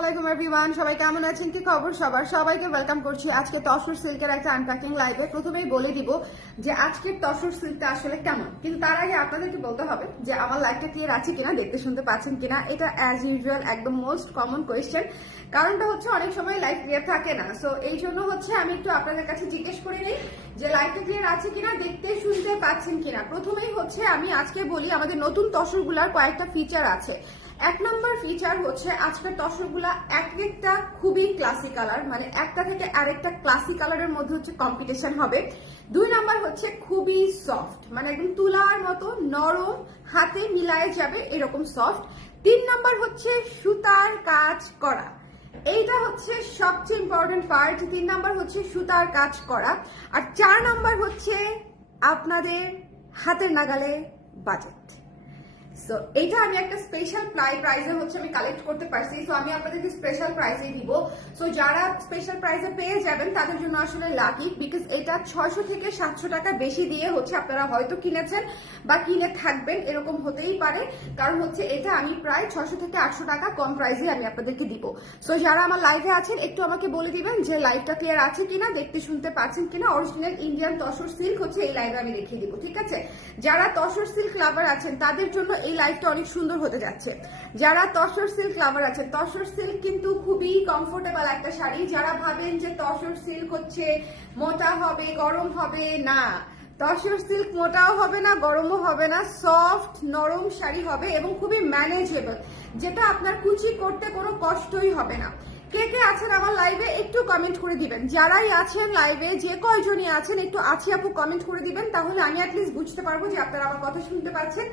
আলাইকুম সবাই কেমন আছেন? কি খবর সবার? সবাইকে ওয়েলকাম আজকে সিল্কের একটা আনপ্যাকিং প্রথমেই বলে দিব যে আজকের আসলে কেমন। কিন্তু তার আগে আপনাদেরকে বলতে হবে যে আমার ক্লিয়ার আছে দেখতে শুনতে পাচ্ছেন এটা অ্যাজ ইউজুয়াল একদম মোস্ট কমন কোয়েশ্চেন কারণটা হচ্ছে অনেক সময় লাইভ ক্লিয়ার থাকে না। সো এই জন্য হচ্ছে আমি একটু আপনাদের কাছে জিজ্ঞেস করে নিই যে লাইভটা ক্লিয়ার আছে কিনা, দেখতে শুনতে পাচ্ছেন কিনা। প্রথমেই হচ্ছে আমি আজকে বলি আমাদের নতুন তসরগুলার কয়েকটা ফিচার আছে। এক নম্বর ফিচার হচ্ছে আজকের তসরগুলা এক একটা খুবই ক্লাসি কালার মানে একটা থেকে আরেকটা ক্লাসি কালারের মধ্যে হচ্ছে কম্পিটিশন হবে। দুই নম্বর হচ্ছে খুবই সফট মানে একদম তুলার মতো নরম হাতে মিলায়ে যাবে এরকম সফট তিন নাম্বার হচ্ছে সুতার কাজ করা, এইটা হচ্ছে সবচেয়ে ইম্পর্টেন্ট পার্ট তিন নাম্বার হচ্ছে সুতার কাজ করা, আর চার নাম্বার হচ্ছে আপনাদের হাতের নাগালে বাজেট। সো এইটা আমি একটা স্পেশাল প্রাই প্রাইজে হচ্ছে আমি কালেক্ট করতে পারছি। সো আমি আপনাদেরকে স্পেশাল প্রাইজে দিব। সো যারা স্পেশাল প্রাইজে পেয়ে যাবেন, তাদের জন্য আসলে লাকি বিকজ এটা ছয়শো থেকে সাতশো টাকা বেশি দিয়ে হচ্ছে আপনারা হয়তো কিনেছেন বা কিনে থাকবেন, এরকম হতেই পারে। কারণ হচ্ছে এটা আমি প্রায় ছশো থেকে আটশো টাকা কম প্রাইজে আমি আপনাদেরকে দিব। সো যারা আমার লাইভে আছেন, একটু আমাকে বলে দিবেন যে লাইভটা ক্লিয়ার আছে কিনা, দেখতে শুনতে পাচ্ছেন কিনা। অরিজিনাল ইন্ডিয়ান তসর সিল্ক হচ্ছে এই লাইভে আমি দেখিয়ে দিব, ঠিক আছে? যারা তসর সিল্ক লাভার আছেন, তাদের জন্য এই লাইফটা অনেক সুন্দর হতে যাচ্ছে। যারা তসর সিল্ক লাভার আছে, তসর সিল্ক কিন্তু খুবই কমফোর্টেবল একটা শাড়ি। যারা ভাবেন যে তসর সিল্ক হচ্ছে মোটা হবে, গরম হবে, না। তসর সিল্ক মোটাও হবে না, গরমও হবে না সফট নরম শাড়ি হবে এবং খুবই ম্যানেজেবল যেটা আপনার কুচি করতে কোনো কষ্টই হবে না। কে কে আছেন আমার লাইভে একটু কমেন্ট করে দিবেন। যারাই আছেন লাইভে যে কয়জনই আছেন, একটু আছি আপু কমেন্ট করে দিবেন, তাহলে আমি অ্যাটলিস্ট বুঝতে পারব যে আপনারা আমার কথা শুনতে পাচ্ছেন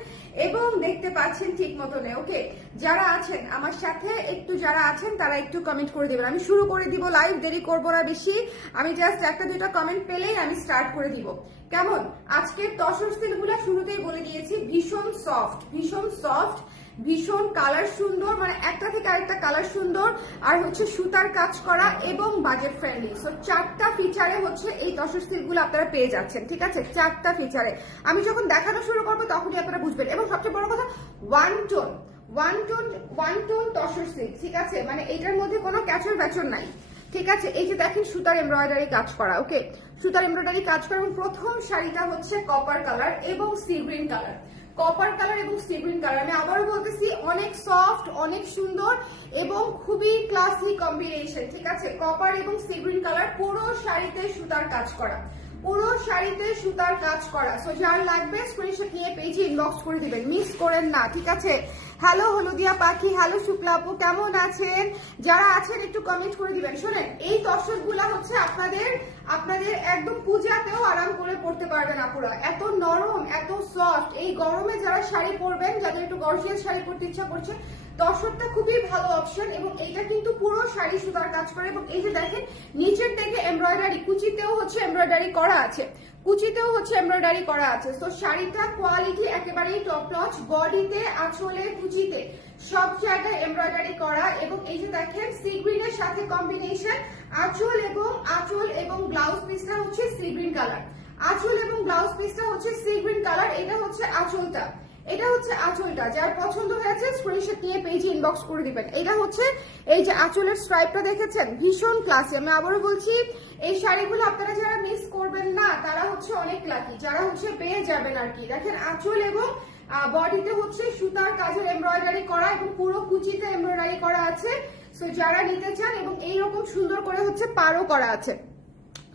এবং দেখতে পাচ্ছেন ঠিক মতনে ওকে যারা আছেন, আমার সাথে একটু যারা আছেন, তারা একটু কমেন্ট করে দিবেন। আমি শুরু করে দিব লাইভ দেরি করব না বেশি। আমি জাস্ট একটা দুইটা কমেন্ট পেলেই আমি স্টার্ট করে দিব। কেমন? আজকের তসর সিলগুলো শুরুতেই বলে দিয়েছি, ভীষণ সফট ভীষণ সফট ভীষণ কালার সুন্দর মানে একটা থেকে আরেকটা কালার সুন্দর, আর হচ্ছে সুতার কাজ করা এবং বাজেট ফ্রেন্ডলি সো চারটা ফিচারে হচ্ছে এই তসর সিল্কগুলো আপনারা পেয়ে যাচ্ছেন, ঠিক আছে? চারটা ফিচারে আমি যখন দেখানো শুরু করব, তখনই আপনারা বুঝবেন। এবং সবচেয়ে বড় কথা one tone one tone one tone tussar silk ঠিক আছে? মানে এইটার মধ্যে কোনো ক্যাচর ব্যাচর নাই, ঠিক আছে? এই যে দেখেন সুতার এমব্রয়ডারি কাজ করা ওকে সুতার এমব্রয়ডারি কাজ করা, এবং প্রথম শাড়িটা হচ্ছে কপার কালার এবং sea green colour copper colour এবং সি গ্রিন কালার আমি আবারও বলতেছি, অনেক সফট অনেক সুন্দর এবং খুবই ক্লাসি কম্বিনেশন ঠিক আছে? কপার এবং সি গ্রিন কালার পুরো শাড়িতে সুতার কাজ করা। পুরো শাড়িতে সুতার কাজ করা। সো যার লাগবে স্ক্রিনশট নিয়ে পেজে ইনবক্স করে দিবেন। মিস করেন না, ঠিক আছে? হ্যালো হলুদিয়া পাখি, হ্যালো শুক্লা আপু, কেমন আছেন? যারা আছেন, একটু কমেন্ট করে দিবেন। শোনেন, এই দর্শকগুলা হচ্ছে আপনাদের আপনাদের একদম পূজাতেও আরাম করে পড়তে পারবেন আপুরা। এত নরম, এত সফট এই গরমে যারা শাড়ি পরবেন, যাদের একটু গর্জিয়াস শাড়ি পরতে ইচ্ছা করছে, দর্শকটা খুবই ভালো অপশন এবং এইটা কিন্তু পুরো শাড়ি সুতার কাজ করে এবং এই যে দেখেন, নিচের থেকে এমব্রয়ডারি কুচিতেও হচ্ছে এমব্রয়ডারি করা আছে। কুচিতেও হচ্ছে এমব্রয়ডারি করা আছে। তো শাড়িটা কোয়ালিটি একেবারেই টপ নচ বডিতে আঁচলে, কুচিতে, সব জায়গায় এমব্রয়ডারি করা। এবং এই যে দেখেন সি গ্রিনের সাথে কম্বিনেশন আঁচল এবং আঁচল এবং ব্লাউজ পিসটা হচ্ছে সি গ্রিন কালার আঁচল এবং ব্লাউজ পিসটা হচ্ছে সি গ্রিন কালার এটা হচ্ছে আঁচলটা। এটা হচ্ছে আঁচলটা। যার পছন্দ হয়েছে স্ক্রিনশট নিয়ে পেজে ইনবক্স করে দিবেন। এটা হচ্ছে এই যে আঁচলের স্ট্রাইপটা দেখেছেন? ভীষণ ক্লাসি আমি আবারও বলছি এই শাড়িগুলো আপনারা যারা মিস করবেন না, তারা হচ্ছে অনেক লাকি যারা হচ্ছে পেয়ে যাবেন আর কি। দেখেন আঁচল এবং বডিতে হচ্ছে সুতার কাজের এমব্রয়ডারি করা এবং পুরো কুচিতে এমব্রয়ডারি করা আছে। সো যারা নিতে চান এবং এইরকম সুন্দর করে হচ্ছে পারও করা আছে।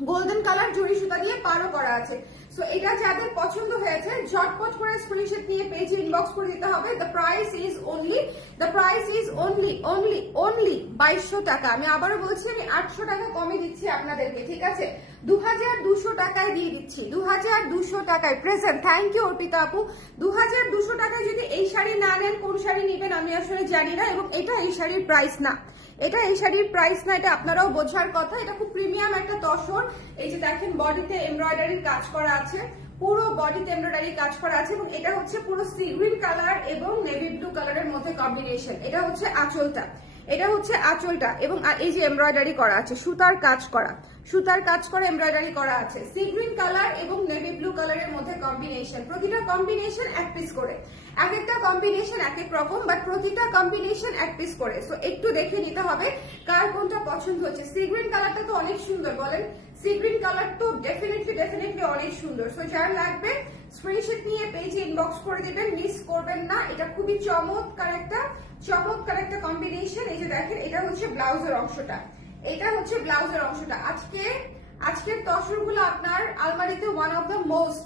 গোল্ডেন কালার জুড়ি সুতা দিয়ে পারও করা আছে। সো এটা যাদের পছন্দ হয়েছে, ঝটপট করে স্ক্রিনশট নিয়ে পেজে ইনবক্স করে দিতে হবে। The price is only the price is only only only বাইশশো টাকা। আমি আবারও বলছি, আমি আটশো টাকা কমে দিচ্ছি আপনাদেরকে, ঠিক আছে? দু হাজার দুশো টাকায় দিয়ে দিচ্ছি। দু হাজার দুশো টাকায় প্রেজেন্ট থ্যাংক ইউ অর্পিতা আপু। দু হাজার দুশো টাকায় যদি এই শাড়ি না নেন, কোন শাড়ি নেবেন, আমি আসলে জানি না, এবং এটা এই শাড়ির প্রাইস না। এটা এই শাড়ির প্রাইস না, এটা আপনারাও বোঝার কথা। এটা খুব প্রিমিয়াম একটা তসর। এই যে দেখেন বডিতে এমব্রয়ডারির কাজ করা আছে। পুরো বডিতে এমব্রয়ডারি কাজ করা আছে এবং এটা হচ্ছে পুরো সি গ্রিন কালার এবং নেভি ব্লু কালারের মধ্যে কম্বিনেশন এটা হচ্ছে আঁচলটা। এটা হচ্ছে আঁচলটা এবং এই যে এমব্রয়ডারি করা আছে, সুতার কাজ করা। সুতার কাজ করে এমব্রয়ডারি করা আছে। সি গ্রিন কালার এবং নেভি ব্লু কালারের মধ্যে কম্বিনেশন প্রতিটা কম্বিনেশন এক পিস করে। এক একটা কম্বিনেশন এক এক রকম বাট প্রতিটা কম্বিনেশন এক পিস করে। সো একটু দেখে নিতে হবে কার কোনটা পছন্দ হচ্ছে। সি গ্রিন কালারটা তো অনেক সুন্দর বলেন। সি গ্রিন কালার তো ডেফিনেটলি ডেফিনেটলি অনেক সুন্দর। সো যার লাগবে স্ক্রিনশট নিয়ে পেজে ইনবক্স করে দিবেন। মিস করবেন না। এটা খুবই চমৎকার একটা চমৎকার একটা কম্বিনেশন এই যে দেখেন, এটা হচ্ছে ব্লাউজের অংশটা। এটা হচ্ছে ব্লাউজের অংশটা। আজকে, আজকের তসরগুলো আপনার আলমারিতে one of the most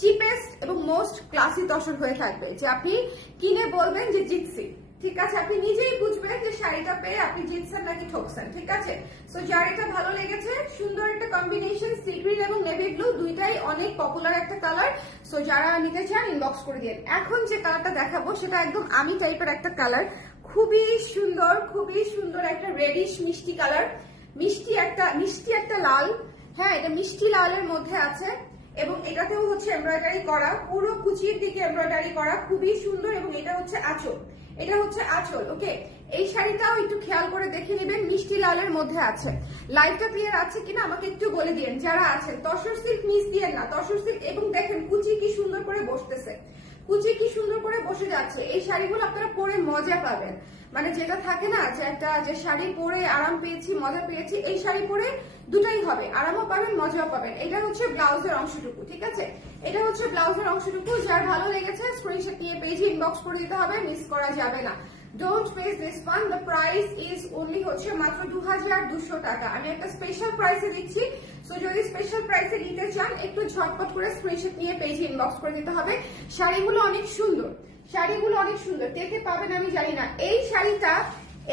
cheapest এবং মোস্ট ক্লাসি তসর হয়ে থাকবে, যে আপনি কিনে বলবেন যে জিতছি ঠিক আছে, আপনি নিজেই বুঝবেন যে শাড়িটা পেয়ে আপনি জিতছেন নাকি ঠকছেন ঠিক আছে? সো এটা ভালো লেগেছে, সুন্দর একটা কম্বিনেশন সি গ্রিন এবং নেভি ব্লু দুইটাই অনেক পপুলার একটা কালার সো যারা নিতে চান ইনবক্স করে দিন। এখন যে কালারটা দেখাবো, সেটা একদম আমি টাইপের একটা কালার খুবই সুন্দর খুবই সুন্দর একটা রেডিশ মিষ্টি কালার মিষ্টি একটা মিষ্টি একটা লাল। হ্যাঁ এটা মিষ্টি লালের মধ্যে আছে। এবং এটাতেও হচ্ছে এমব্রয়ডারি করা। পুরো কুচির দিকে এমব্রয়ডারি করা। খুবই সুন্দর এবং এটা হচ্ছে আঁচল। এটা হচ্ছে আঁচল, ওকে? এই শাড়িটাও একটু খেয়াল করে দেখে নেবেন, মিষ্টি লালের মধ্যে আছে। লাইটটা ক্লিয়ার আছে কিনা আমাকে একটু বলে দিন যারা আছেন। তসর সিল্ক মিস দিয়ে না। তসর সিল্ক এবং দেখেন কুচি কি সুন্দর করে বসতেছে। কুচি কি সুন্দর করে বসে যাচ্ছে। এই শাড়িগুলো আপনারা পরে মজা পাবেন। মানে যেটা থাকে না, যে একটা, যে শাড়ি পরে আরাম পেয়েছি, মজা পেয়েছি, এই শাড়ি পরে দুটাই হবে। আরামও পাবেন, মজাও পাবেন। এটা হচ্ছে ব্লাউজের অংশটুকু, ঠিক আছে? এটা হচ্ছে ব্লাউজের অংশটুকু। যার ভালো লেগেছে স্ক্রিনশট নিয়ে পেজে ইনবক্স করে দিতে হবে মিস করা যাবে না। Don't miss this one the price is only হচ্ছে মাত্র দু হাজার দুশো টাকা। আমি একটা স্পেশাল প্রাইসে দিচ্ছি। সো যদি স্পেশাল প্রাইসে নিতে চান, একটু ঝটপট করে স্ক্রিনশট নিয়ে পেজে ইনবক্স করে দিতে হবে। শাড়িগুলো অনেক সুন্দর। শাড়িগুলো অনেক সুন্দর। দেখতে পাবেন আমি জানি না। এই শাড়িটা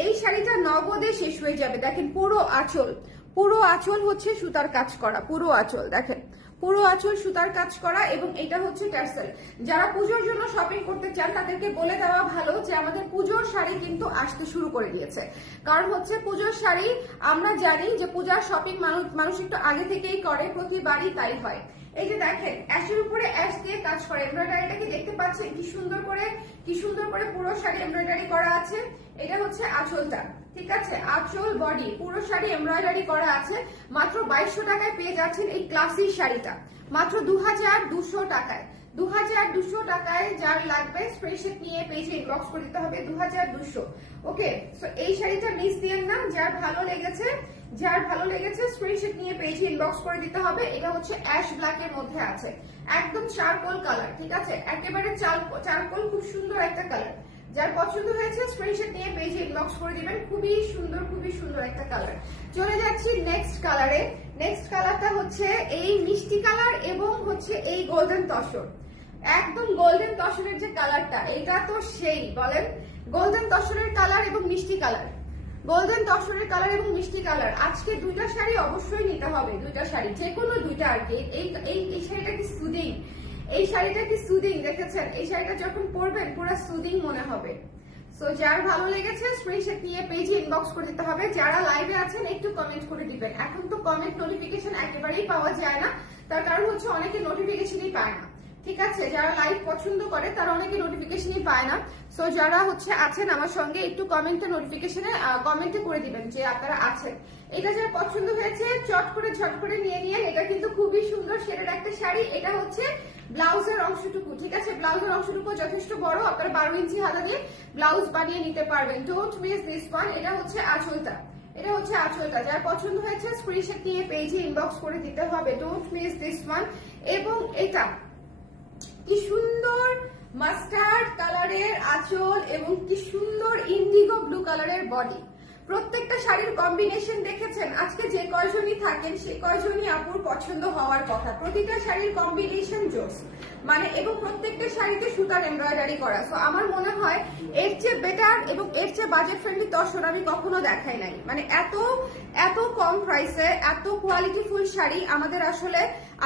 এই শাড়িটা নগদে শেষ হয়ে যাবে। দেখেন, পুরো আঁচল। পুরো আঁচল হচ্ছে সুতার কাজ করা। পুরো আঁচল। দেখেন। পুরো আঁচল সুতার কাজ করা এবং এটা হচ্ছে টার্সেল। যারা পুজোর জন্য শপিং করতে চান, তাদেরকে বলে দেওয়া ভালো যে আমাদের পুজোর শাড়ি কিন্তু আসতে শুরু করে দিয়েছে। কারণ হচ্ছে পুজোর শাড়ি আমরা জানি যে পূজার শপিং মানুষ মানুষ একটু আগে থেকেই করে, প্রতিবারই তাই হয়। এই যে দেখেন, অ্যাশের উপরে অ্যাশ দিয়ে কাজ করে। এমব্রয়ডারিটা কি দেখতে পাচ্ছেন কি সুন্দর করে, কি সুন্দর করে পুরো শাড়ি এমব্রয়ডারি করা আছে। এটা হচ্ছে আঁচলটা, ঠিক আছে? আঁচল, বডি, পুরো শাড়ি এমব্রয়ডারি করা আছে। মাত্র বাইশশো টাকায় পেয়ে যাচ্ছেন এই ক্লাসি শাড়িটা। মাত্র দু হাজার দুশো টাকায়। দু হাজার দুশো টাকায় যার লাগবে, স্প্রেডশিট নিয়ে পেজে ইনবক্স করে দিতে হবে দু হাজার দুশো। ওকে সো এই শাড়িটা মিস দিয়েন না, যার ভালো লেগেছে যার ভালো লেগেছে স্ক্রিনশট নিয়ে পেজে ইনবক্স করে দিতে হবে। এটা হচ্ছে অ্যাশ ব্ল্যাক এর মধ্যে আছে। একদম চারকোল কালার ঠিক আছে? একেবারে চারকোল খুব সুন্দর একটা কালার যার পছন্দ হয়েছে স্ক্রিনশট নিয়ে পেজে ইনবক্স করে দিবেন। খুবই সুন্দর খুবই সুন্দর একটা কালার চলে যাচ্ছি নেক্সট কালারে নেক্সট কালারটা হচ্ছে এই মিষ্টি কালার এবং হচ্ছে এই গোল্ডেন তসর। একদম গোল্ডেন তসরের যে কালারটা এটা তো সেই, বলেন। গোল্ডেন তসরের কালার এবং মিষ্টি কালার গোল্ডেন তসরের কালার এবং মিষ্টি কালার আজকে দুইটা শাড়ি অবশ্যই নিতে হবে, দুইটা শাড়ি। যে কোনো দুইটা আর কি। এই এই শাড়িটা কি সুদিং এই শাড়িটা কি সুদিং দেখেছেন? এই শাড়িটা যখন পরবেন, পুরো সুদিং মনে হবে। সো যার ভালো লেগেছে স্ক্রিনশট নিয়ে পেজে ইনবক্স করে দিতে হবে। যারা লাইভে আছেন, একটু কমেন্ট করে দিবেন। এখন তো কমেন্ট নোটিফিকেশন একেবারেই পাওয়া যায় না। তার কারণ হচ্ছে, অনেকে নোটিফিকেশনই পায় না। ঠিক আছে, যারা লাইভ পছন্দ করে তারা অনেকে নোটিফিকেশনই পায় না। সো যারা হচ্ছে আছেন আমার সঙ্গে একটু কমেন্টে নোটিফিকেশনে কমেন্টে করে দিবেন যে আপনারা আছেন। এটা যারা পছন্দ হয়েছে, চট করে ঝট করে নিয়ে নিয়ে এটা কিন্তু খুবই সুন্দর সেটার একটা শাড়ি। এটা হচ্ছে ব্লাউজের অংশটুকু, ঠিক আছে? ব্লাউজের অংশটুকু যথেষ্ট বড়, আপনারা বারো ইঞ্চি হাতা দিয়ে ব্লাউজ বানিয়ে নিতে পারবেন। ডোন্ট মিস দিস ওয়ান এটা হচ্ছে আঁচলটা। এটা হচ্ছে আঁচলটা। যার পছন্দ হয়েছে স্ক্রিনশট নিয়ে পেজে ইনবক্স করে দিতে হবে। ডোন্ট মিস দিস ওয়ান এবং এটা কি সুন্দর মাস্টার্ড কালারের আঁচল এবং কি সুন্দর ইন্ডিগো ব্লু কালারের বডি। প্রত্যেকটা শাড়ির কম্বিনেশন দেখেছেন। আজকে যে কয়জনই থাকেন সে কয়জনই আপুর পছন্দ হওয়ার কথা। প্রতিটা শাড়ির কম্বিনেশন জোস। মানে এবং প্রত্যেকটা শাড়িতে সুতার এমব্রয়ডারি করা। তো আমার মনে হয় এর চেয়ে বেটার এবং এর চেয়ে বাজেট ফ্রেন্ডলি তসর আমি কখনো দেখাই নাই। মানে এত এত কম প্রাইসে এত কোয়ালিটি ফুল শাড়ি আমাদের আসলে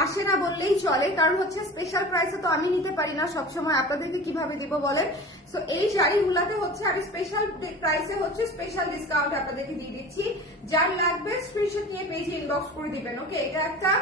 আসে না বললেই চলে। কারণ হচ্ছে স্পেশাল প্রাইসে তো আমি নিতে পারি না সবসময়। আপনাদেরকে কীভাবে দিব বলেন? সো এই শাড়িগুলাতে হচ্ছে আমি স্পেশাল প্রাইসে হচ্ছে স্পেশাল ডিসকাউন্ট আপনাদেরকে দিয়ে দিচ্ছি। যার লাগবে স্ক্রিনশট নিয়ে পেজে ইনবক্স করে দিবেন ওকে এটা একটা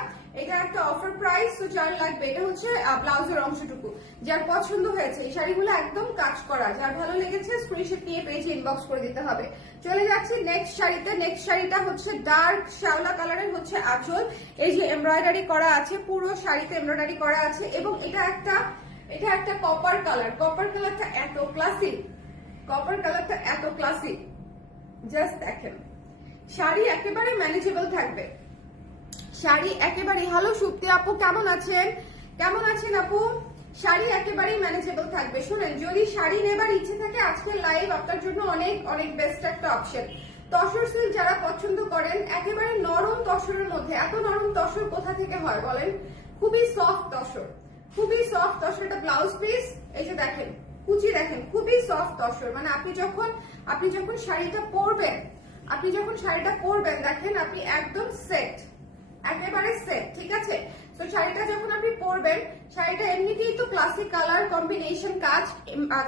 এটা একটা অফার প্রাইস তো যার লাগবে, এটা হচ্ছে ব্লাউজের অংশটুকু। যার পছন্দ হয়েছে, এই শাড়িগুলো একদম কাজ করা। যার ভালো লেগেছে স্ক্রিনশট নিয়ে পেজে ইনবক্স করে দিতে হবে। চলে যাচ্ছি নেক্সট শাড়িতে। নেক্সট শাড়িটা হচ্ছে ডার্ক শ্যাওলা কালারের হচ্ছে আঁচল। এই যে এমব্রয়ডারি করা আছে, পুরো শাড়িতে এমব্রয়ডারি করা আছে এবং এটা একটা এটা একটা কপার কালার কপার কালারটা এত ক্লাসিক কপার কালারটা এত ক্লাসিক জাস্ট দেখেন। শাড়ি একেবারে ম্যানেজেবল থাকবে। শাড়ি একেবারে হ্যালো সুপ্তি আপু, কেমন আছেন? কেমন আছেন আপু? শাড়ি একেবারেই ম্যানেজেবল থাকবে। শুনেন, যদি শাড়ি নেবার ইচ্ছে থাকে, আজকের লাইভ আপনার জন্য অনেক অনেক বেস্ট একটা অপশন তসর সিল্ক যারা পছন্দ করেন, একেবারে নরম তসরের মধ্যে। এত নরম তসর কোথা থেকে হয় বলেন? খুবই সফট তসর। খুবই সফট তসর। এটা ব্লাউজ পিস এই যে দেখেন, কুচি দেখেন, খুবই সফট তসর। মানে আপনি যখন আপনি যখন শাড়িটা পরবেন, আপনি যখন শাড়িটা পরবেন, দেখেন আপনি একদম সেট একেবারে সেট ঠিক আছে? তো শাড়িটা যখন আপনি পরবেন, শাড়িটা এমনিতেই তো ক্লাসিক কালার কম্বিনেশন কাজ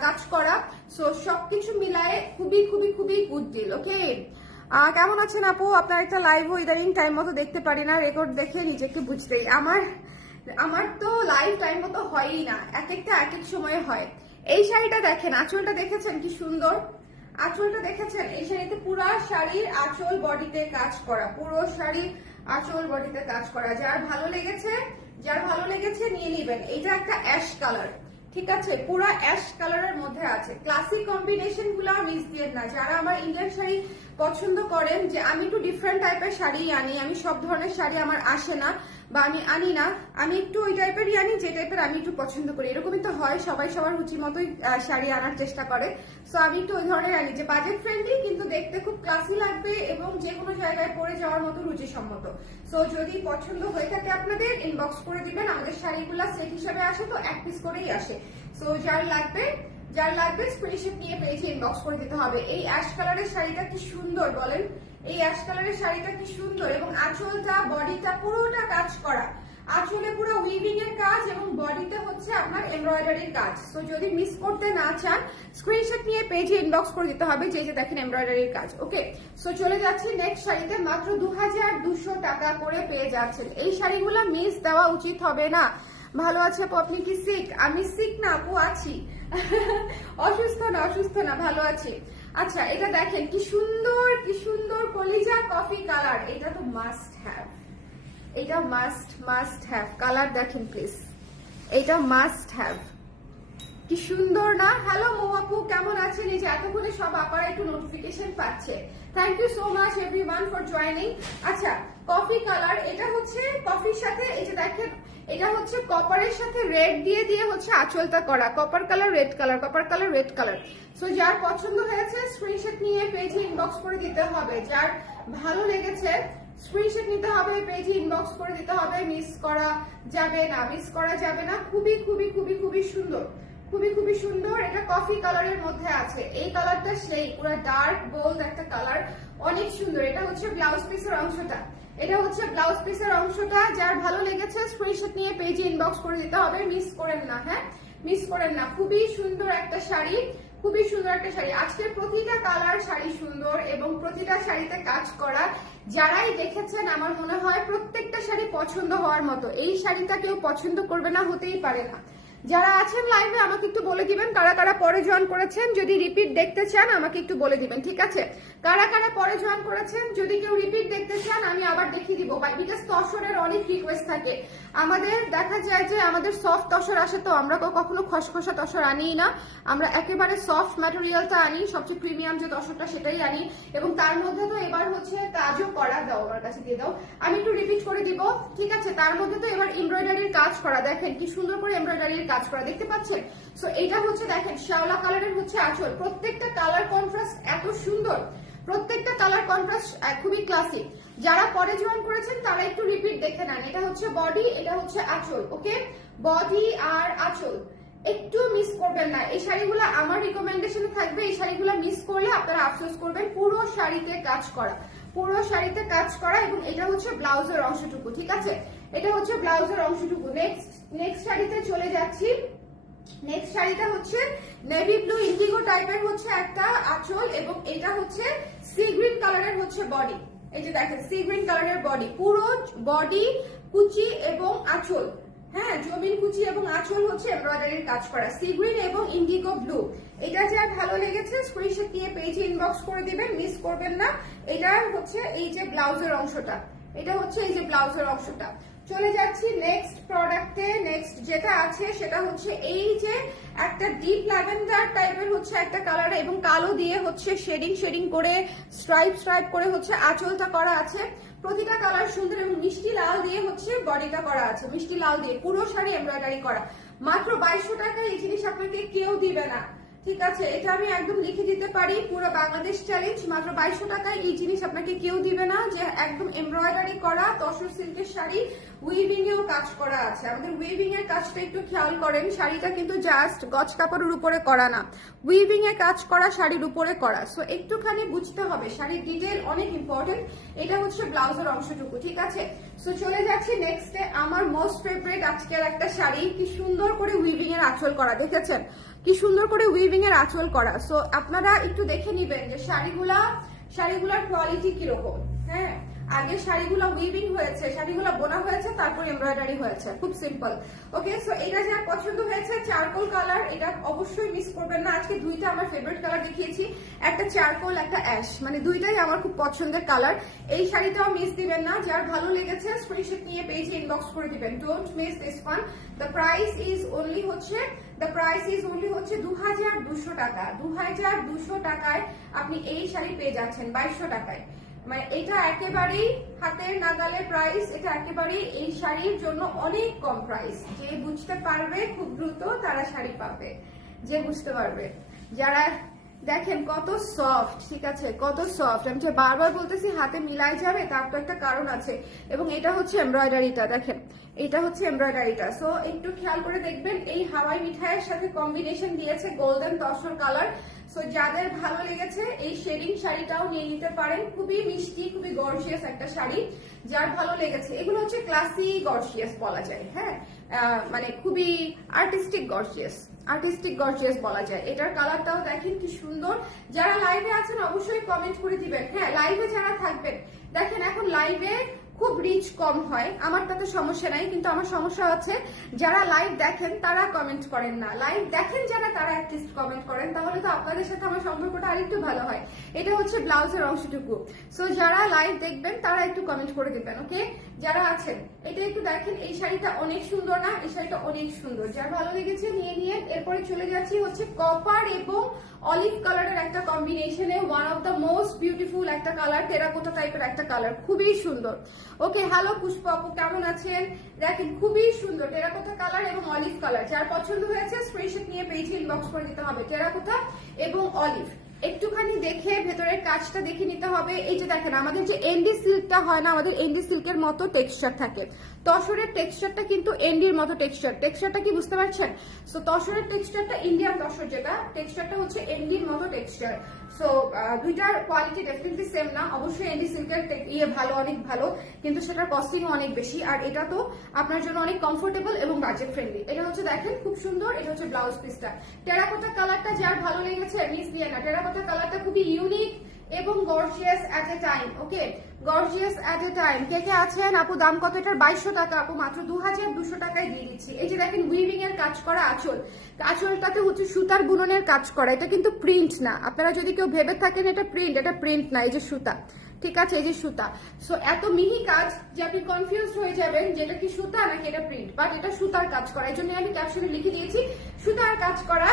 কাজ করা। সো সবকিছু মিলায়ে খুবই খুবই খুবই গুড ডিল ওকে কেমন আছেন আপু? আপনার একটা লাইভ ইদানিং টাইম মতো দেখতে পারি না রেকর্ড দেখে নিজেকে বুঝতেই আমার আমার তো লাইভ টাইম মতো হয়ই না, এক একটা, এক এক সময় হয়। এই শাড়িটা দেখেন, আঁচলটা দেখেছেন কি সুন্দর? আঁচলটা দেখেছেন? এই শাড়িতে পুরো শাড়ির আঁচল বডিতে কাজ করা, পুরো শাড়ি আঁচল বডিতে কাজ করা। যার ভালো লেগেছে, যার ভালো লেগেছে নিয়ে নিবেন। এটা একটা অ্যাশ কালার ঠিক আছে? পুরো অ্যাশ কালারের মধ্যে আছে। ক্লাসিক কম্বিনেশনগুলো মিস দিয়ে না। যারা আমার ইন্ডিয়ান শাড়ি পছন্দ করেন যে আমি একটু ডিফারেন্ট টাইপের শাড়ি আনি, আমি সব ধরনের শাড়ি আমার আসে না বা আমি আনি না, আমি একটু ওই টাইপেরই আনি, যে টাইপের আমি একটু পছন্দ করি। এরকমই তো হয়, সবাই সবার রুচি মতোই শাড়ি আনার চেষ্টা করে। সো আমি একটু ওই ধরনের আনি, যে বাজেট ফ্রেন্ডলি কিন্তু দেখতে খুব ক্লাসি লাগবে এবং যে কোনো জায়গায় পরে যাওয়ার মতো রুচিসম্মত। সো যদি পছন্দ হয়ে থাকে আপনাদের ইনবক্স করে দিবেন, আমাদের শাড়িগুলা সেট হিসাবে আসে, তো এক পিস করেই আসে। সো যার লাগবে যার লাগবে স্ক্রিনশট নিয়ে পেজে ইনবক্স করে দিতে হবে। এই অ্যাশ কালারের শাড়িটা কি সুন্দর বলেন? এই অ্যাশ কালারের শাড়িটা কি সুন্দর এবং আঁচলটা বডিটা পুরোটা কাজ করা। আঁচলে পুরো উইভিং এর কাজ এবং বডিতে হচ্ছে আপনার এমব্রয়ডারির কাজ। তো যদি মিস করতে না চান স্ক্রিনশট নিয়ে পেজে ইনবক্স করে দিতে হবে, যে যে দেখেন এমব্রয়ডারির কাজ। ওকে সো চলে যাচ্ছি নেক্সট শাড়িতে, মাত্র দু টাকা করে পেয়ে যাচ্ছেন। এই শাড়িগুলো মিস দেওয়া উচিত হবে না। ভালো আছে আপু আপনি কি সিক আমি সিক না, আপু আছি। অসুস্থ না অসুস্থ না, ভালো আছি। আচ্ছা এটা দেখেন, কি সুন্দর কি সুন্দর কলিজা কফি কালার। এটা তো মাস্ট হ্যাভ এটা মাস্ট মাস্ট হ্যাভ কালার দেখেন প্লিজ এটা মাস্ট হ্যাভ কি সুন্দর না? হ্যালো মোহাপু কেমন আছেন? এই যে এতক্ষণে সব আপারা একটু নোটিফিকেশন পাচ্ছে। Thank you so much everyone for joining আচ্ছা কফি কালার এটা হচ্ছে কফির সাথে, এই যে দেখেন, এটা হচ্ছে কপারের সাথে রেড দিয়ে দিয়ে হচ্ছে আঁচলটা করা। Copper colour red colour copper colour red colour so যার পছন্দ হয়েছে স্ক্রিনশট নিয়ে পেজে ইনবক্স করে দিতে হবে। যার ভালো লেগেছে স্ক্রিনশট নিতে হবে পেজে ইনবক্স করে দিতে হবে। মিস করা যাবে না মিস করা যাবে না। খুবই খুবই খুবই খুবই সুন্দর। খুবই খুবই সুন্দর এটা কফি কালারের মধ্যে আছে। এই কালারটা সেই, পুরো ডার্ক বোল্ড একটা কালার অনেক সুন্দর। এটা হচ্ছে ব্লাউজ পিসের অংশটা। এটা হচ্ছে ব্লাউজ পিসের অংশটা। যার ভালো লেগেছে স্ক্রিনশট নিয়ে পেজে ইনবক্স করে দিতে হবে। মিস করেন না হ্যাঁ? মিস করেন না। খুবই সুন্দর একটা শাড়ি। খুবই সুন্দর একটা শাড়ি। আজকের প্রতিটা কালার শাড়ি সুন্দর এবং প্রতিটা শাড়িতে কাজ করা। যারাই দেখেছেন, আমার মনে হয় প্রত্যেকটা শাড়ি পছন্দ হওয়ার মতো। এই শাড়িটা কেউ পছন্দ করবে না, হতেই পারে না। যারা আছেন লাইভে আমাকে একটু বলে দিবেন কারা কারা পরে জয়েন করেছেন। যদি রিপিট দেখতে চান, আমাকে একটু বলে দিবেন, ঠিক আছে? কারা কারা পরে জয়েন করেছেন, যদি কেউ রিপিট দেখতে চান, আমি আবার দেখিয়ে দিব। বিকজ তসরের অনেক রিকোয়েস্ট থাকে। আমাদের দেখা যায় যে আমাদের সফট তসর আসে তো, আমরা কখনো খসখসা তসর আনিই না। আমরা একেবারে সফট ম্যাটেরিয়ালটা আনি, সবচেয়ে প্রিমিয়াম যে তসরটা সেটাই আনি। এবং তার মধ্যে তো এবার হচ্ছে কাজও করা দাও, আমার কাছে দিয়ে দাও। আমি একটু রিপিট করে দিব, ঠিক আছে? তার মধ্যে তো এবার এমব্রয়ডারির কাজ করা, দেখেন কি সুন্দর করে এমব্রয়ডারির কাজ করা, দেখতে পাচ্ছেন? সো এটা হচ্ছে, দেখেন, শ্যাওলা কালারের হচ্ছে আঁচল। প্রত্যেকটা কালার কন্ট্রাস্ট এত সুন্দর। কালার কন্ট্রাস্ট খুবই ক্লাসিক যারা পরে জয়েন করেছেন, তারা একটু রিপিট দেখে নেন। এটা হচ্ছে বডি এটা হচ্ছে আঁচল ওকে বডি আর আঁচল। একটু মিস করবেন না। এই শাড়িগুলো আমার রিকমেন্ডেশনে থাকবে। এই শাড়িগুলো মিস করলে আপনারা আফসোস করবেন, পুরো শাড়িতে কাজ করা। পুরো শাড়িতে কাজ করা এবং এটা হচ্ছে ব্লাউজের অংশটুকু, ঠিক আছে? এটা হচ্ছে ব্লাউজের অংশটুকু। নেক্সট নেক্সট শাড়িতে চলে যাচ্ছি। নেক্সট শাড়িটা হচ্ছে নেভি ব্লু ইন্ডিগো টাইপের হচ্ছে একটা আঁচল এবং এটা হচ্ছে সি গ্রিন কালারের হচ্ছে বডি। এই যে দেখেন, সি গ্রিন কালারের বডি। পুরো বডি, কুচি এবং আঁচল। হ্যাঁ জমিন, কুচি এবং আঁচল হচ্ছে এমব্রয়ডারির কাজ করা। সি গ্রিন এবং ইন্ডিগো ব্লু। এটা যা ভালো লেগেছে স্ক্রিনশট নিয়ে পেজে ইনবক্স করে দিবেন মিস করবেন না। এটা হচ্ছে এই যে ব্লাউজের অংশটা। এটা হচ্ছে এই যে ব্লাউজের অংশটা। চলে যাচ্ছি নেক্সট প্রোডাক্টে নেক্সট যেটা আছে, সেটা হচ্ছে এই যে একটা ডিপ ল্যাভেন্ডার টাইপের হচ্ছে একটা কালার এবং কালো দিয়ে হচ্ছে শেডিং শেডিং করে স্ট্রাইপ স্ট্রাইপ করে হচ্ছে আঁচলটা করা আছে। প্রতিটা কালার সুন্দর এবং মিষ্টি লাল দিয়ে হচ্ছে বডিটা করা আছে। মিষ্টি লাল দিয়ে, পুরো শাড়ি এমব্রয়ডারি করা। মাত্র বাইশশো টাকায় এই জিনিস আপনাকে কেউ দিবে না। ঠিক আছে, এটা আমি একদম লিখে দিতে পারি, পুরো বাংলাদেশ চ্যালেঞ্জ মাত্র বাইশশো টাকায় এই জিনিস আপনাকে কেউ দিবে না, যে একদম এমব্রয়ডারি করা, তসর সিল্কের শাড়ি উইভিং এও কাজ করা আছে। আমাদের উইভিং এর কাজটা একটু খেয়াল করেন, শাড়িটা কিন্তু জাস্ট গজ কাপড়ের উপরে করা না। উইভিং এ কাজ করা, শাড়ির উপরে করা। সো একটুখানি বুঝতে হবে, শাড়ির ডিটেল অনেক ইম্পর্টেন্ট এটা হচ্ছে ব্লাউজের অংশটুকু, ঠিক আছে? সো চলে যাচ্ছি নেক্সটে আমার মোস্ট ফেভারিট আজকের একটা শাড়ি, কি সুন্দর করে উইভিং এর আঁচল করা, দেখেছেন? কি সুন্দর করে উইভিং এর আঁচল করা। সো আপনারা একটু দেখে নিবেন যে শাড়িগুলা, শাড়িগুলার কোয়ালিটি কীরকম। হ্যাঁ? আগে শাড়িগুলো উইভিং হয়েছে, শাড়িগুলো বোনা হয়েছে, তারপর এমব্রয়ডারি হয়েছে। খুব সিম্পল ওকে সো এটা যার পছন্দ হয়েছে চারকোল কালার এটা অবশ্যই মিস করবেন না। আজকে দুইটা আমার ফেভারিট কালার দেখিয়েছি। একটা চারকোল একটা অ্যাশ মানে দুইটাই আমার খুব পছন্দের কালার এই শাড়িটাও মিস দিবেন না। যার ভালো লেগেছে স্ক্রিনশট নিয়ে পেজে ইনবক্স করে দিবেন। Don't miss this one the price is only হচ্ছে দ্য প্রাইস ইজ ওনলি হচ্ছে দু হাজার দুশো টাকা। দু হাজার দুশো টাকায় আপনি এই শাড়ি পেয়ে যাচ্ছেন বাইশশো টাকায়। মানে এটা একেবারেই হাতের নাগালের প্রাইস এটা একেবারেই এই শাড়ির জন্য অনেক কম প্রাইস যে বুঝতে পারবে খুব দ্রুত তারা শাড়ি পাবে, যে বুঝতে পারবে। যারা দেখেন, কত সফট ঠিক আছে? কত সফট আমি বারবার বলতেছি, হাতে মিলাই যাবে, তার তো একটা কারণ আছে। এবং এটা হচ্ছে এমব্রয়ডারিটা দেখেন। এটা হচ্ছে এমব্রয়ডারিটা সো একটু খেয়াল করে দেখবেন, এই হাওয়াই মিঠাইয়ের সাথে কম্বিনেশন দিয়েছে গোল্ডেন তসর কালার সো যাদের ভালো লেগেছে, এই শেডিং শাড়িটাও নিয়ে নিতে পারেন। খুবই মিষ্টি, খুবই গর্জিয়াস একটা শাড়ি। যার ভালো লেগেছে, এগুলো হচ্ছে ক্লাসি গর্জিয়াস বলা যায় হ্যাঁ? মানে খুবই আর্টিস্টিক গর্জিয়াস আর্টিস্টিক গর্জিয়াস বলা যায়। এটার কালারটাও দেখেন কি সুন্দর। যারা লাইভে আছেন অবশ্যই কমেন্ট করে দিবেন। হ্যাঁ লাইভে যারা থাকবেন, দেখেন এখন লাইভে খুব রিচ কম হয়। আমার তাতে সমস্যা নাই, কিন্তু আমার সমস্যা হচ্ছে যারা লাইভ দেখেন, তারা কমেন্ট করেন না। লাইভ দেখেন যারা, তারা অ্যাটলিস্ট কমেন্ট করেন। তাহলে তো আপনাদের সাথে আমার সম্পর্কটা আরেকটু ভালো হয়। এটা হচ্ছে ব্লাউজের অংশটুকু। সো যারা লাইভ দেখবেন, তারা একটু কমেন্ট করে দেবেন ওকে যারা আছেন, এটা একটু দেখেন, এই শাড়িটা অনেক সুন্দর না? এই শাড়িটা অনেক সুন্দর। যার ভালো লেগেছে, নিয়ে নিয়ে এরপরে চলে যাচ্ছি হচ্ছে কপার এবং অলিভ কালারের একটা কম্বিনেশনে one of the most beautiful একটা কালার টেরাকোটা টাইপের একটা কালার খুবই সুন্দর। ওকে, হ্যালো পুষ্প, আপু কেমন আছেন? দেখেন, খুবই সুন্দর টেরাকোটা কালার এবং অলিভ কালার। যার পছন্দ হয়েছে স্ক্রিনশট নিয়ে পেজে ইনবক্স করে দিতে হবে, টেরাকোটা এবং অলিভ। একটুখানি দেখে ভেতরের কাজটা দেখে নিতে হবে। এই যে দেখেন, আমাদের যে এন্ডি সিল্কটা হয় না, আমাদের এন্ডি সিল্কের মতো টেক্সচার থাকে। তসরের টেক্সচারটা কিন্তু এন্ডির মতো টেক্সচার টেক্সচারটা কি বুঝতে পারছেন? সো তসরের টেক্সচারটা ইন্ডিয়ান তসর যেটা টেক্সচারটা হচ্ছে এন্ডির মতো টেক্সচার সো দুইটার কোয়ালিটি ডেফিনেটলি সেম না। অবশ্যই এন্ডি সিল্কের ইয়ে ভালো, অনেক ভালো, কিন্তু সেটার কস্টিং অনেক বেশি। আর এটা তো আপনার জন্য অনেক কমফোর্টেবল এবং বাজেট ফ্রেন্ডলি এটা হচ্ছে দেখেন, খুব সুন্দর, এটা হচ্ছে ব্লাউজ পিসটা টেরাকোটা কালারটা যার ভালো লেগেছে মিস নিয়ে না। টেরাকোটা কালারটা খুবই ইউনিক এবং gorgeous at a time okay gorgeous at a time কে কে আছেন? আপু, দাম কত? এটার বাইশশো টাকা। আপু, মাত্র দু হাজার দুশো টাকায় দিয়ে দিচ্ছি। এই যে দেখেন উইভিং এর কাজ করা আঁচল। আঁচলটাতে হচ্ছে সুতার বুননের কাজ করা। এটা কিন্তু প্রিন্ট না। আপনারা যদি কেউ ভেবে থাকেন, এটা প্রিন্ট এটা প্রিন্ট না। এই যে সুতা। ঠিক আছে? এই যে সুতা। সো এত মিহি কাজ যে আপনি কনফিউজ হয়ে যাবেন যে এটা কি সুতা নাকি এটা প্রিন্ট বাট এটা সুতার কাজ করা। এই জন্য আমি ক্যাপশনে লিখে দিয়েছি, সুতার কাজ করা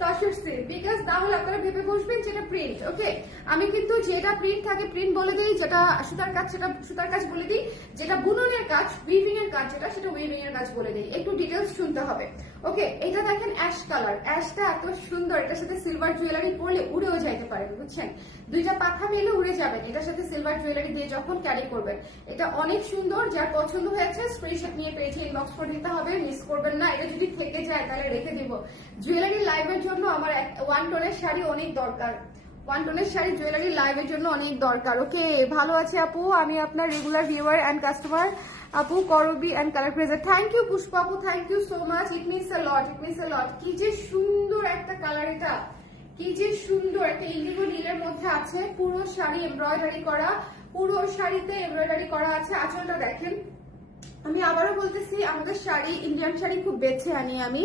তসর সিল্ক বিকজ তাহলে আপনারা ভেবে বসবেন যেটা প্রিন্ট ওকে আমি কিন্তু যেটা প্রিন্ট থাকে প্রিন্ট বলে দিই, যেটা সুতার কাজ, সেটা সুতার কাজ বলে দিই, যেটা বুননের কাজ উইভিং এর কাজ যেটা, সেটা উইভিং এর কাজ বলে দিই। একটু ডিটেলস শুনতে হবে। ওকে এটা দেখেন অ্যাশ কালার অ্যাশটা এত সুন্দর, এটার সাথে সিলভার জুয়েলারি পরলে উড়েও যাইতে পারেন বুঝছেন? দুইটা পাখা মেলে উড়ে যাবেন, এটার সাথে সিলভার জুয়েলারি দিয়ে যখন ক্যারি করবেন। এটা অনেক সুন্দর, যার পছন্দ হয়েছে স্ক্রিনশট নিয়ে পেয়েছি ইনবক্স করে দিতে হবে মিস করবেন না। এটা যদি থেকে যায়, তাহলে রেখে দিব। জুয়েলারি লাইভের জন্য আমার ওয়ান টোনের শাড়ি অনেক দরকার। ওয়ান শাড়ি লাইভের জন্য অনেক দরকার ওকে ভালো আপু, আমি আপনার রেগুলার ভিউয়ার অ্যান্ড কাস্টমার আপু, করবি and colour thank you you so much it lot it lot যে সুন্দর একটা কালার এটা। যে সুন্দর একটা নীলের মধ্যে আছে। পুরো শাড়ি এমব্রয়ডারি করা, পুরো শাড়িতে এমব্রয়ডারি করা আছে। আঁচলটা দেখেন। আমি আবারও বলতেছি, আমাদের শাড়ি ইন্ডিয়ান শাড়ি খুব বেছে আনি আমি।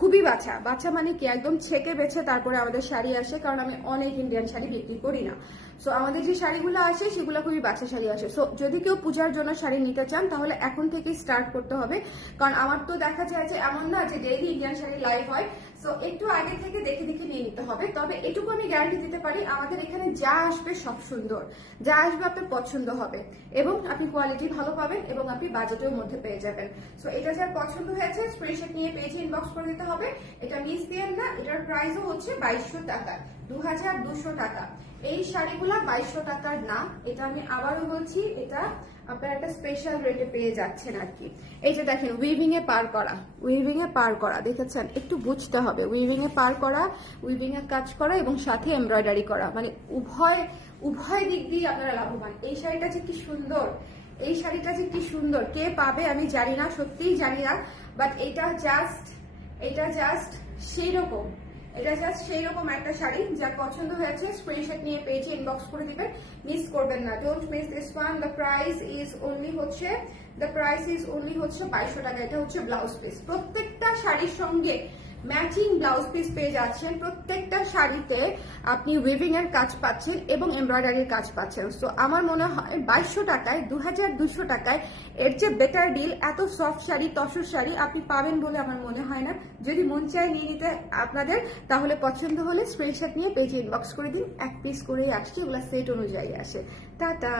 খুবই বাছা। বাছা মানে কি? একদম ছেকে বেছে তারপরে আমাদের শাড়ি আসে, কারণ আমি অনেক ইন্ডিয়ান শাড়ি বিক্রি করি না। সো আমাদের যে শাড়িগুলো আসে, সেগুলো খুবই বাছা শাড়ি আসে। সো যদি কেউ পূজার জন্য শাড়ি নিতে চান, তাহলে এখন থেকেই স্টার্ট করতে হবে। কারণ আমার তো দেখা যায় যে এমন না যে ডেইলি ইন্ডিয়ান শাড়ি লাইভ হয় সো একটু আগে থেকে দেখে দেখে নিয়ে নিতে হবে, তবে এটুকু আমি গ্যারান্টি দিতে পারি আমাদের এখানে যা আসবে সব সুন্দর। যা আসবে আপনার পছন্দ হবে, এবং আপনি কোয়ালিটি ভালো পাবেন এবং আপনি বাজেটের মধ্যে পেয়ে যাবেন। সো এটা যার পছন্দ হয়েছে স্ক্রিনশট নিয়ে পেজে ইনবক্স করে দিতে হবে। এটা মিস দিয়েন না, এটার প্রাইসও হচ্ছে বাইশশো টাকা দু হাজার দুশো টাকা। এই শাড়িগুলা বাইশশো টাকার না, এটা আমি আবারও বলছি, এটা আপনার একটা স্পেশাল রেটে পেয়ে যাচ্ছেন আর কি এই যে দেখেন উইভিং এ পার করা উইভিং এ পার করা, দেখেছেন? একটু বুঝতে হবে উইভিং এ পার করা উইভিং এ কাজ করা এবং সাথে এমব্রয়ডারি করা। মানে উভয় উভয় দিক দিয়ে আপনারা লাভবান। এই শাড়িটা যে কি সুন্দর, এই শাড়িটা যে কি সুন্দর। কে পাবে আমি জানি না, সত্যিই জানি না বাট এটা জাস্ট এটা জাস্ট সেই রকম এটা জাস্ট সেই রকম একটা শাড়ি যা পছন্দ হয়েছে স্ক্রিনশট নিয়ে পেজে ইনবক্স করে দিবেন মিস করবেন না। Don't miss this one the price is only হচ্ছে দ্য প্রাইস ইজ অনলি হচ্ছে বাইশশো টাকা। এটা হচ্ছে ব্লাউজ পিস প্রত্যেকটা শাড়ির সঙ্গে ম্যাচিং ব্লাউজ পিস পেয়ে যাচ্ছেন। প্রত্যেকটা শাড়িতে আপনি উইভিং এর কাজ পাচ্ছেন এবং এমব্রয়ডারির কাজ পাচ্ছেন। তো আমার মনে হয় বাইশশো টাকায় দু হাজার দুশো টাকায় এর যে বেটার ডিল এত সফট শাড়ি, তসর শাড়ি আপনি পাবেন বলে আমার মনে হয় না। যদি মন চায় নিয়ে নিতে আপনাদের, তাহলে পছন্দ হলে স্ক্রিনশট নিয়ে পেজে ইনবক্স করে দিন। এক পিস করেই আসছে, এগুলো সেট অনুযায়ী আসে। টাটা!